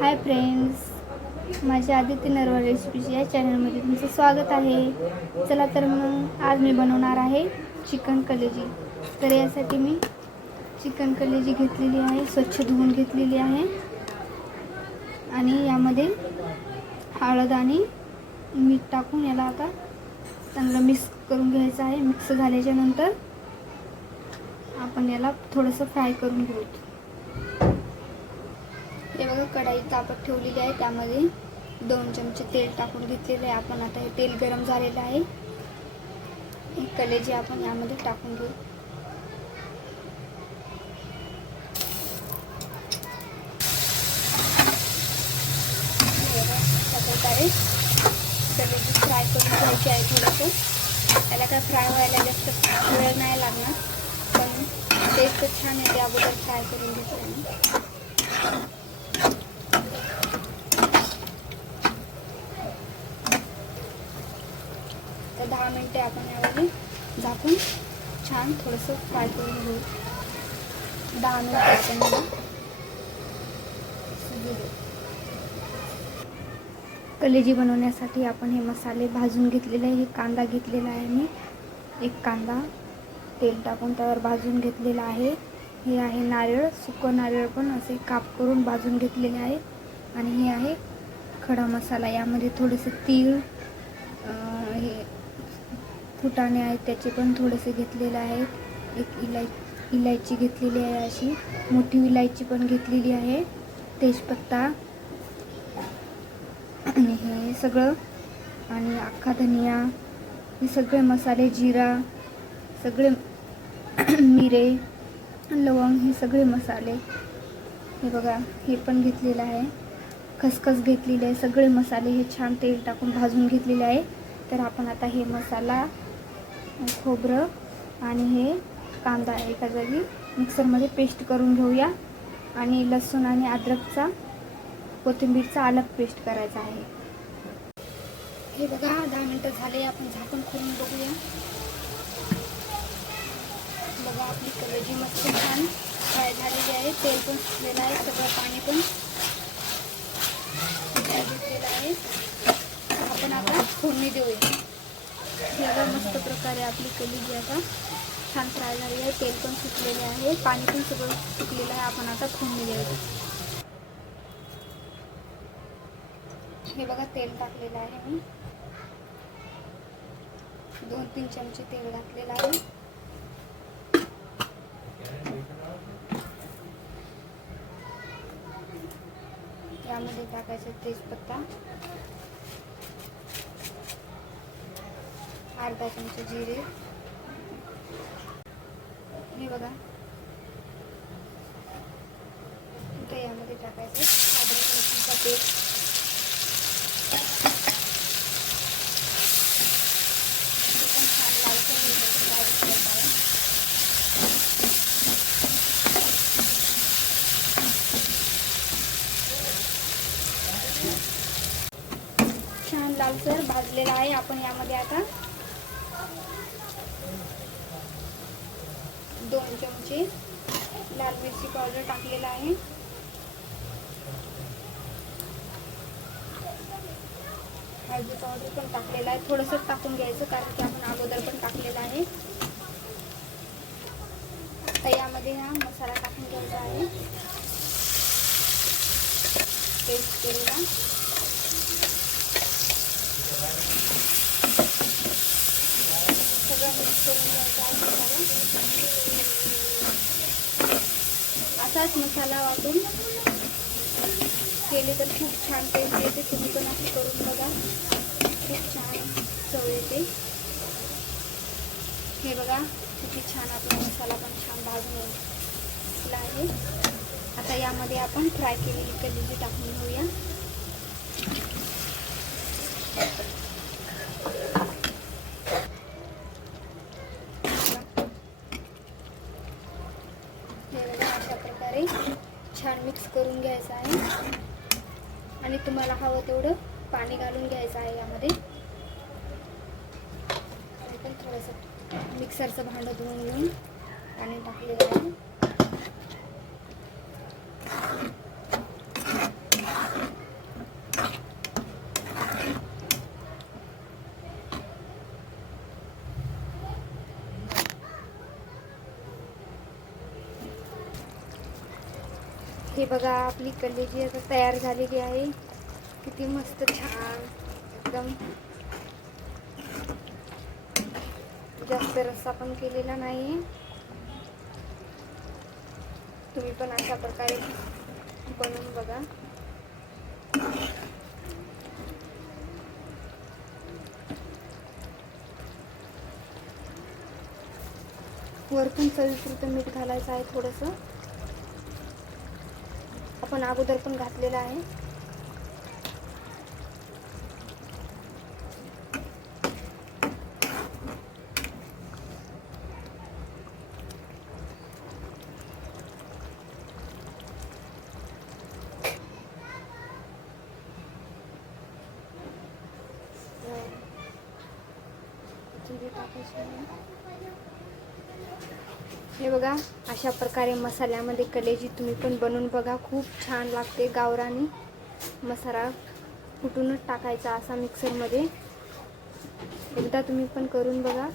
Hi friends माझ्या आदित्य नरवा recipes या चॅनलमध्ये तुमचं स्वागत आहे. चला तर मग आज मी बनवणार आहे चिकन कलेजी. तर यासाठी मी चिकन कलेजी घेतलेली आहे स्वच्छ धुवून घेतलेली आहे. आणि यामध्ये हळद आणि मीठ टाकून याला आता चांगलं मिक्स करून घ्यायचं आहे. मिक्स झाल्याच्यानंतर आपण याला थोडंसं फ्राय करून घेऊ. हे बघा कढाई तापत ठेवलेली आहे. त्यामध्ये दोन चमचे तेल टाकून घेतलेले आहे. आपण आता हे तेल गरम झालेलं आहे. कलेजी आपण यामध्ये टाकून घेऊ. प्रकारे कलेजी फ्राय करून घ्यायची आहे थोडंसं. त्याला काय फ्राय व्हायला जास्त वेळ नाही लागणार पण टेस्ट छान येते. अगोदर फ्राय करून घेतल्याने. दहा मिनटे आपण यावरती झाकून छान थोडंसं फ्राय करून घेऊ. दहा मिनटं कलेजी बनवण्यासाठी आपण हे मसाले भाजून घेतलेले आहे. हे कांदा घेतलेला आहे मी. एक कांदा तेल टाकून त्यावर भाजून घेतलेला आहे. हे आहे नारळ सुकं नारळ पण असे काप करून भाजून घेतलेले आहे. आणि हे आहे खडा मसाला. यामध्ये थोडेसे तीळ फुटाणे आहेत त्याचे पण थोडेसे घेतलेले आहेत. एक इलाय इलायची घेतलेली आहे अशी. मोठी इलायची पण घेतलेली आहे. तेजपत्ता. आणि हे सगळं. आणि अख्खा धनिया. हे सगळे मसाले जिरा. सगळे मिरे. लवंग हे सगळे मसाले. हे बघा हे पण घेतलेलं आहे. खसखस घेतलेली आहे. सगळे मसाले हे छान तेल टाकून भाजून घेतलेले आहे. तर आपण आता हे मसाला खोबरं आणि हे कांदा एका जागी मिक्सरमध्ये पेस्ट करून घेऊया. आणि लसूण आणि अद्रकचा कोथिंबीरचा अलग पेस्ट करायचा आहे. हे बघा दहा मिनटं झाले. आपण झाकण खोलून बघूया. बघा आपली कलेजी मस्त छान फ्राय झालेली आहे. तेल पण सुटलेलं आहे. सगळं पाणी पण घेतलेलं आहे. आपण आता फोडणी देऊया. मस्त प्रकारे आपली कलेजी आता छान फ्राय झालेली आहे तेल पण सुकलेले आहे पाणी पण सगळं सुकलेलं आहे आपण आता फोडणी द्यायचं हे बघा तेल टाकलेलं आहे मी. दोन तीन चमचे तेल घातलेलं आहे. यामध्ये टाकायचं तेजपत्ता. अर्धा चमचा जिरे. हे बघा. आता यामध्ये टाकायचं अद्रक लसूणचा पेस्ट. ते पण छान लालसर छान लालसर भाजलेला आहे. आपण यामध्ये आता दोन चमचे लाल मिरची पावडर टाकलेला आहे हळदी पावडर पण टाकलेला आहे थोडंसं टाकून घ्यायचं कारण की अगोदर पण टाकलेला आहे तर हा, मसाला टाकून घ्यायचा आहे पेस्ट केलेला सगळं मिक्स करून मसाला असाच मसाला वाटून केले तर खूप छान टेस्ट येते. तुम्ही पण असं करून बघा. खूप छान चव येते. हे बघा किती छान आपला मसाला पण छान भाजून आहे. आता यामध्ये आपण फ्राय केलेली कलिजी टाकून घेऊया हे बघा अशा प्रकारे छान मिक्स करून घ्यायचं आहे. आणि तुम्हाला हवं तेवढं पाणी घालून घ्यायचं आहे यामध्ये. पण थोडंसं मिक्सरचं भांडं धुवून घेऊन पाणी टाकलेलं आहे. हे बघा आपली कलेजी आता तयार झालेली आहे. किती मस्त छान. एकदम जास्त रस्सा पण केलेला नाही. तुम्ही पण अशा प्रकारे बनवून बघा. वरतून चवीपुरतं मीठ घालायचं आहे थोडंसं. आपण अगोदर पण घातलेलं आहे. हे बघा अशा प्रकारे मसाल्यामध्ये कलेजी तुम्ही पण बनवून बघा. खूप छान लागते गावरानी मसाला कुटूनच टाकायचा असा मिक्सरमध्ये एकदा तुम्ही पण करून बघा.